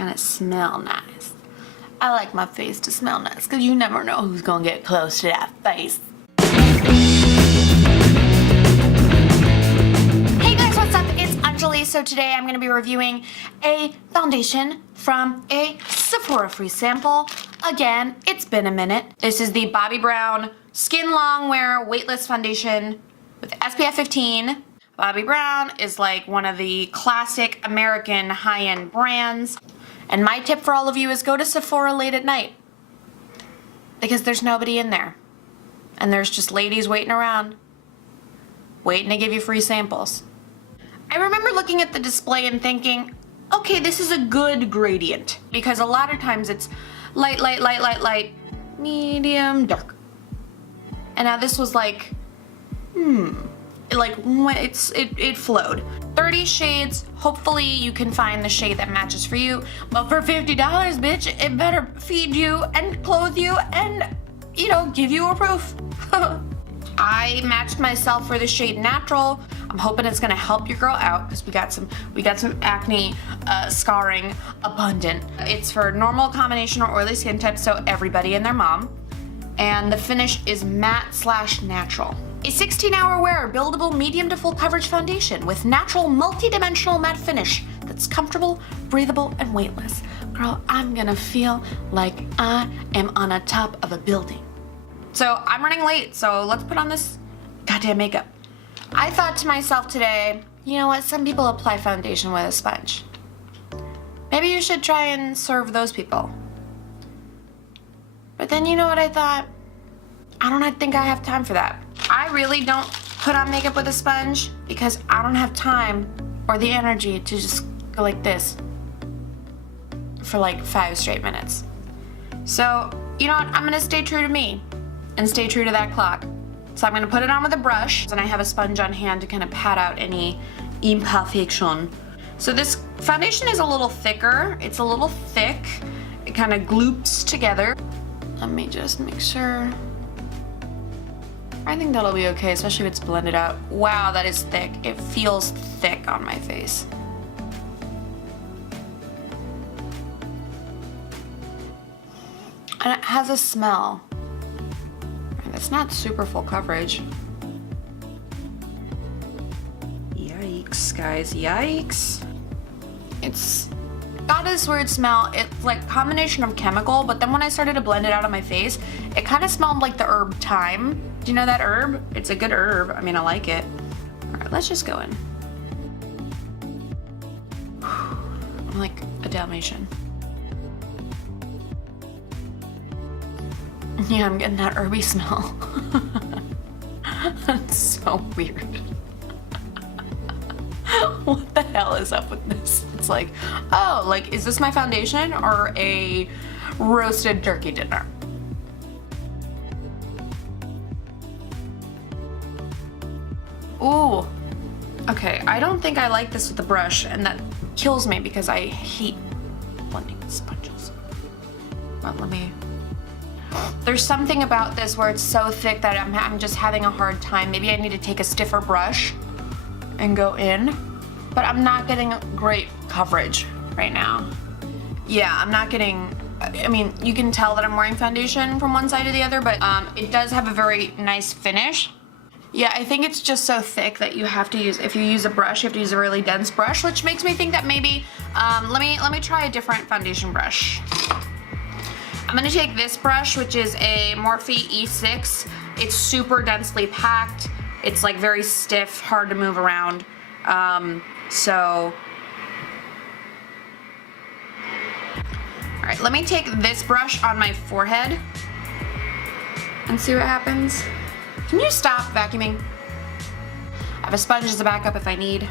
and it smells nice. I like my face to smell nice because you never know who's gonna get close to that face. Hey guys, what's up? It's Anjali. So today I'm gonna be reviewing a foundation from a Sephora free sample. Again, it's been a minute. This is the Bobbi Brown Skin Longwear Weightless Foundation with SPF 15. Bobbi Brown is like one of the classic American high-end brands. And my tip for all of you is go to Sephora late at night. Because there's nobody in there. And there's just ladies waiting around. Waiting to give you free samples. I remember looking at the display and thinking, okay, this is a good gradient. Because a lot of times it's light, light, light, light, light, medium, dark. And now this was like, it flowed. 30 shades. Hopefully you can find the shade that matches for you. But for $50, bitch, it better feed you and clothe you and, you know, give you a proof. I matched myself for the shade Natural. I'm hoping it's gonna help your girl out because we got some acne scarring abundant. It's for normal, combination, or oily skin types, so everybody and their mom. And the finish is matte/natural. A 16-hour wear, buildable medium to full coverage foundation with natural multi-dimensional matte finish that's comfortable, breathable, and weightless. Girl, I'm gonna feel like I am on the top of a building. So I'm running late, so let's put on this goddamn makeup. I thought to myself today, you know what, some people apply foundation with a sponge. Maybe you should try and serve those people. But then you know what I thought? I don't think I have time for that. I really don't put on makeup with a sponge because I don't have time or the energy to just go like this for like 5 straight minutes. So, you know what? I'm gonna stay true to me and stay true to that clock. So I'm gonna put it on with a brush, and I have a sponge on hand to kind of pat out any imperfection. So this foundation is a little thicker. It's a little thick. It kind of gloops together. Let me just make sure. I think that'll be okay, especially if it's blended out. Wow, that is thick. It feels thick on my face. And it has a smell. And it's not super full coverage. Yikes, guys, yikes. It's got this weird smell. It's like a combination of chemical, but then when I started to blend it out on my face, it kind of smelled like the herb thyme. Do you know that herb? It's a good herb. I mean, I like it. All right, let's just go in. I'm like a Dalmatian. Yeah, I'm getting that herby smell. That's so weird. What the hell is up with this? It's like, oh, like, is this my foundation or a roasted turkey dinner? Ooh, okay, I don't think I like this with the brush, and that kills me because I hate blending with sponges. Well, there's something about this where it's so thick that I'm just having a hard time. Maybe I need to take a stiffer brush and go in, but I'm not getting great coverage right now. Yeah, I'm not getting, I mean, you can tell that I'm wearing foundation from one side to the other, but it does have a very nice finish. Yeah, I think it's just so thick that you have to use, if you use a brush, you have to use a really dense brush, which makes me think that maybe, let me try a different foundation brush. I'm gonna take this brush, which is a Morphe E6. It's super densely packed. It's like very stiff, hard to move around. All right, let me take this brush on my forehead and see what happens. Can you stop vacuuming? I have a sponge as a backup if I need.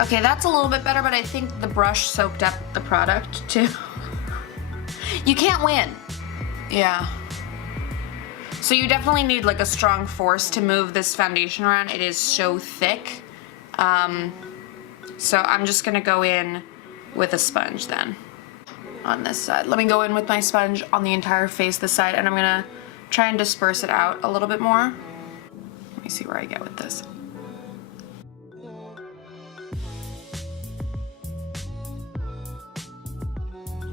Okay, that's a little bit better, but I think the brush soaked up the product too. You can't win. Yeah. So you definitely need like a strong force to move this foundation around. It is so thick. So I'm just gonna go in with a sponge then. On this side. Let me go in with my sponge on the entire face this side, and I'm gonna try and disperse it out a little bit more. Let me see where I get with this.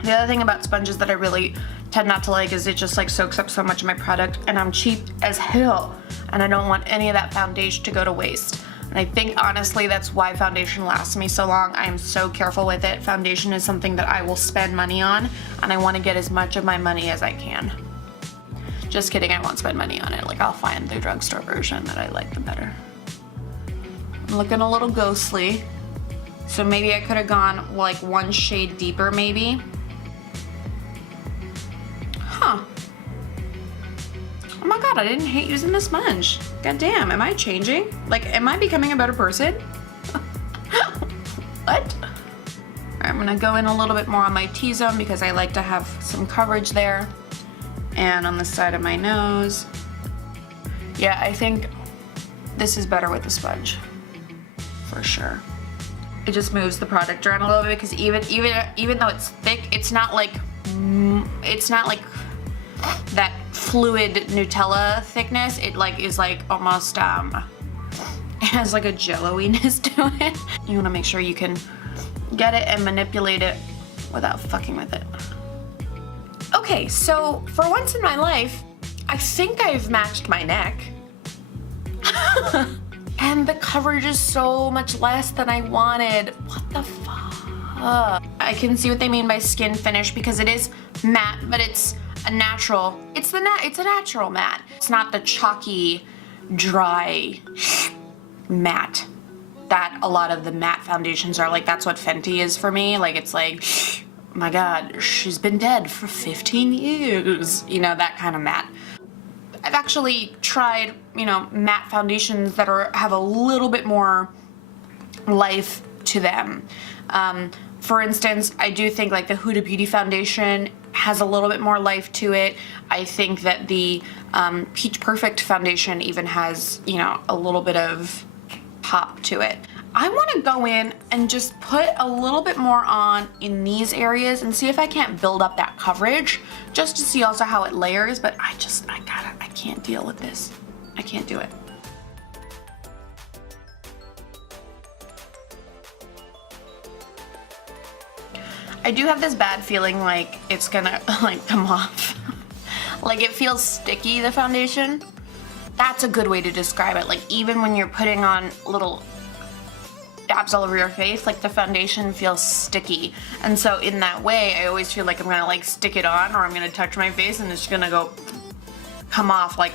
The other thing about sponges that I really tend not to like is it just like soaks up so much of my product, and I'm cheap as hell, and I don't want any of that foundation to go to waste. And I think honestly that's why foundation lasts me so long. I am so careful with it. Foundation is something that I will spend money on, and I want to get as much of my money as I can. Just kidding, I won't spend money on it. Like, I'll find the drugstore version that I like the better. I'm looking a little ghostly, so maybe I could have gone like one shade deeper maybe. Huh. Oh my god, I didn't hate using the sponge. God damn, am I changing? Like, am I becoming a better person? What? Alright, I'm gonna go in a little bit more on my T-zone because I like to have some coverage there. And on the side of my nose. Yeah, I think this is better with the sponge. For sure. It just moves the product around a little bit because even though it's thick, it's not like that fluid Nutella thickness. It like is like almost it has like a jello-iness to it. You want to make sure you can get it and manipulate it without fucking with it. Okay, so for once in my life, I think I've matched my neck. And the coverage is so much less than I wanted. What the fuck? I can see what they mean by skin finish because it is matte, but it's a natural. It's a natural matte. It's not the chalky, dry matte that a lot of the matte foundations are. Like, that's what Fenty is for me. Like, it's like, oh my god, she's been dead for 15 years. You know, that kind of matte. I've actually tried, you know, matte foundations that have a little bit more life to them. For instance, I do think like the Huda Beauty foundation has a little bit more life to it. I think that the Peach Perfect foundation even has, you know, a little bit of pop to it. I want to go in and just put a little bit more on in these areas and see if I can't build up that coverage just to see also how it layers, but I can't deal with this. I can't do it. I do have this bad feeling like it's gonna like come off. Like it feels sticky, the foundation. That's a good way to describe it. Like even when you're putting on little dabs all over your face, like the foundation feels sticky. And so in that way, I always feel like I'm gonna like stick it on or I'm gonna touch my face and it's gonna go come off like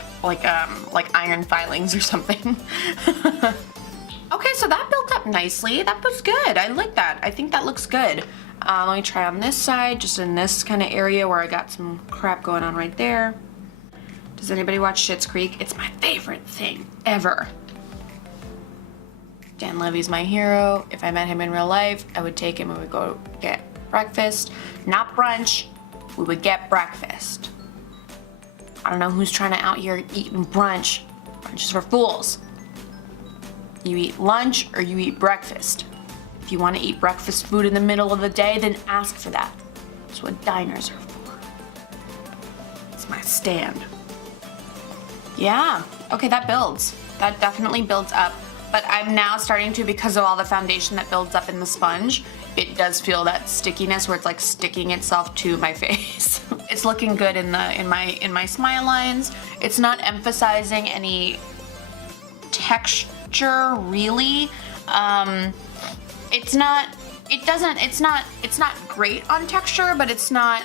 iron filings or something. Okay, so that built up nicely. That was good. I like that. I think that looks good. Let me try on this side, just in this kind of area where I got some crap going on right there. Does anybody watch Schitt's Creek? It's my favorite thing ever. Dan Levy's my hero. If I met him in real life, I would take him and we'd go get breakfast. Not brunch, we would get breakfast. I don't know who's trying to out here eating brunch. Brunch is for fools. You eat lunch or you eat breakfast. If you want to eat breakfast food in the middle of the day, then ask for that. That's what diners are for. It's my stand. Yeah, okay, that builds. That definitely builds up. But I'm now starting to, because of all the foundation that builds up in the sponge, it does feel that stickiness where it's like sticking itself to my face. It's looking good in my smile lines. It's not emphasizing any texture really. It's not great on texture, but it's not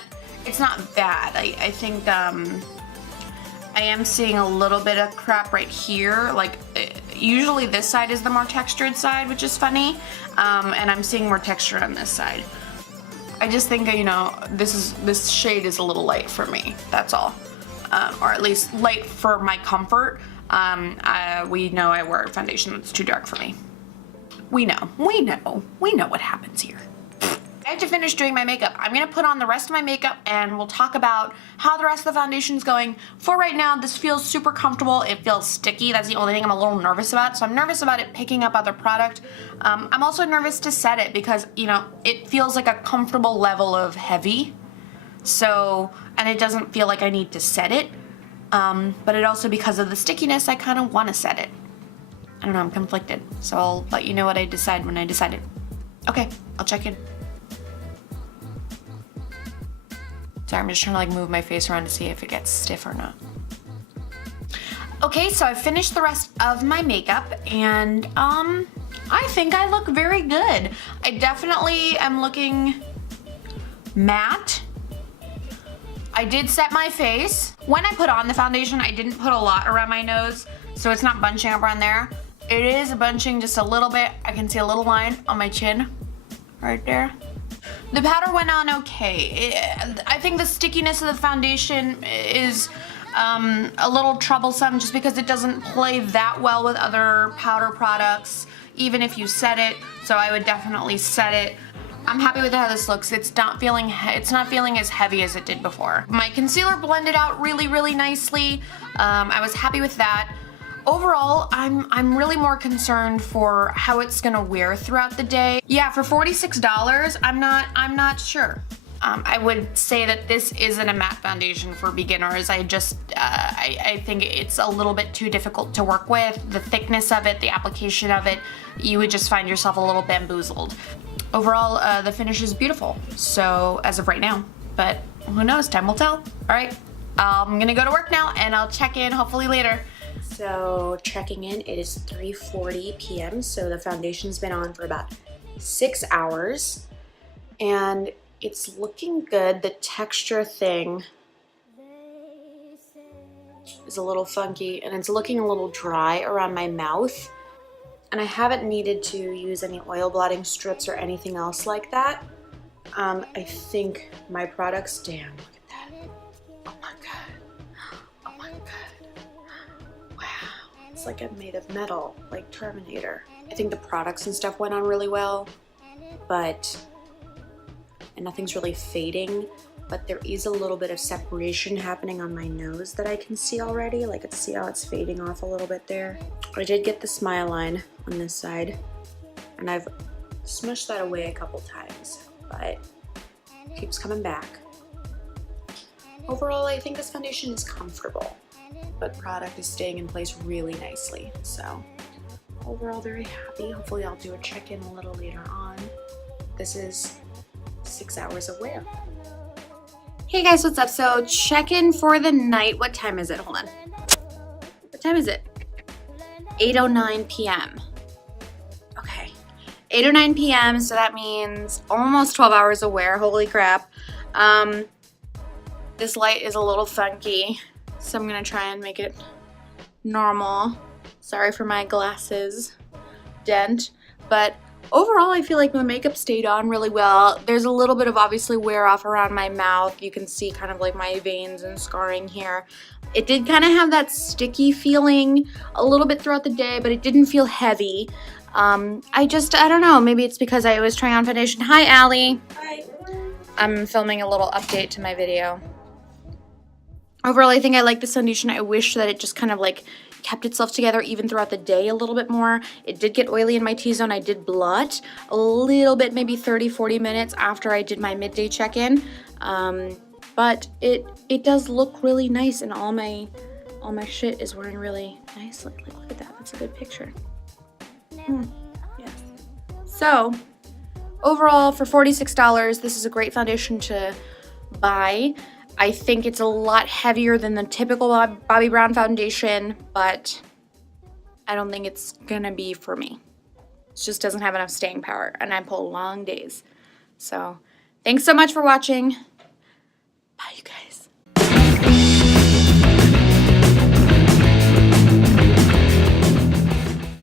bad. I think I am seeing a little bit of crap right here. Like usually this side is the more textured side, which is funny. And I'm seeing more texture on this side. I just think, you know, this shade is a little light for me. That's all. Or at least light for my comfort. We know I wear foundation that's too dark for me. We know what happens here. I have to finish doing my makeup. I'm gonna put on the rest of my makeup and we'll talk about how the rest of the foundation's going. For right now, this feels super comfortable. It feels sticky. That's the only thing I'm a little nervous about. So I'm nervous about it picking up other product. I'm also nervous to set it because, you know, it feels like a comfortable level of heavy. So, and it doesn't feel like I need to set it. But it also, because of the stickiness, I kind of want to set it. I don't know, I'm conflicted. So I'll let you know what I decide when I decide it. Okay, I'll check in. Sorry, I'm just trying to like move my face around to see if it gets stiff or not. Okay, so I finished the rest of my makeup and I think I look very good. I definitely am looking matte. I did set my face. When I put on the foundation, I didn't put a lot around my nose, so it's not bunching up around there. It is bunching just a little bit. I can see a little line on my chin right there. The powder went on okay. I think the stickiness of the foundation is a little troublesome just because it doesn't play that well with other powder products, even if you set it, so I would definitely set it. I'm happy with how this looks. It's not feeling as heavy as it did before. My concealer blended out really, really nicely. I was happy with that. Overall, I'm really more concerned for how it's gonna wear throughout the day. Yeah, for $46, I'm not sure. I would say that this isn't a matte foundation for beginners. I think it's a little bit too difficult to work with. The thickness of it, the application of it, you would just find yourself a little bamboozled. Overall, the finish is beautiful, so as of right now, but who knows, time will tell. All right, I'm gonna go to work now and I'll check in hopefully later. So checking in, it is 3:40 p.m. So the foundation's been on for about 6 hours and it's looking good. The texture thing is a little funky and it's looking a little dry around my mouth. And I haven't needed to use any oil blotting strips or anything else like that. I think my products, damn, look at that. Oh my God. Oh my God. Wow. It's like I'm made of metal, like Terminator. I think the products and stuff went on really well, and nothing's really fading, but there is a little bit of separation happening on my nose that I can see already. Like, see how it's fading off a little bit there. I did get the smile line on this side, and I've smushed that away a couple times, but it keeps coming back. Overall, I think this foundation is comfortable, but product is staying in place really nicely. So overall, very happy. Hopefully I'll do a check-in a little later on. This is 6 hours of wear. Hey guys, what's up? So check-in for the night. What time is it? Hold on. What time is it? 8:09 p.m. Okay. 8:09 p.m. So that means almost 12 hours of wear. Holy crap. This light is a little funky, so I'm gonna try and make it normal. Sorry for my glasses dent, but overall, I feel like the makeup stayed on really well. There's a little bit of obviously wear off around my mouth. You can see kind of like my veins and scarring here. It did kind of have that sticky feeling a little bit throughout the day, but it didn't feel heavy. I don't know, maybe it's because I was trying on foundation. Hi, Allie. Hi. I'm filming a little update to my video. Overall, I think I like this foundation. I wish that it just kind of like kept itself together even throughout the day a little bit more. It did get oily in my T-zone. I did blot a little bit, maybe 30-40 minutes after I did my midday check-in. But it does look really nice, and all my shit is wearing really nicely. Like, look at that. That's a good picture. Yes. So overall, for $46, this is a great foundation to buy. I think it's a lot heavier than the typical Bobbi Brown foundation, but I don't think it's gonna be for me. It just doesn't have enough staying power, and I pull long days. So thanks so much for watching.